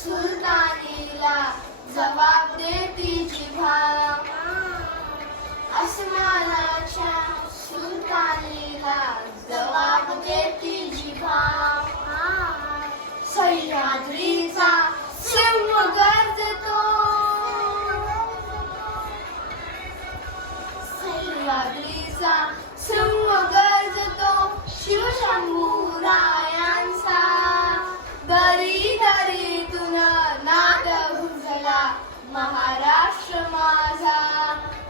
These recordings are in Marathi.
सुलतानीला जबाब देती जिभा. आसमानाच्या सुलतानीला जबाब देती जिभा. सह्याद्रीचा सिंह गर्जतो, सह्याद्रीचा सिंह गर्जतो शिवशंभूरायांचा. दरी दरीतून नाद घुमला महाराष्ट्र माझा.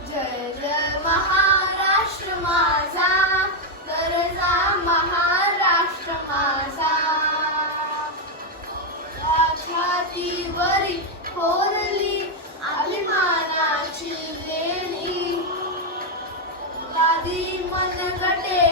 जय जय महाराष्ट्र माझा, गरजा महाराष्ट्र माझा. छातीवरी कोरली अभिमानाची लेणी, लादी मनगटे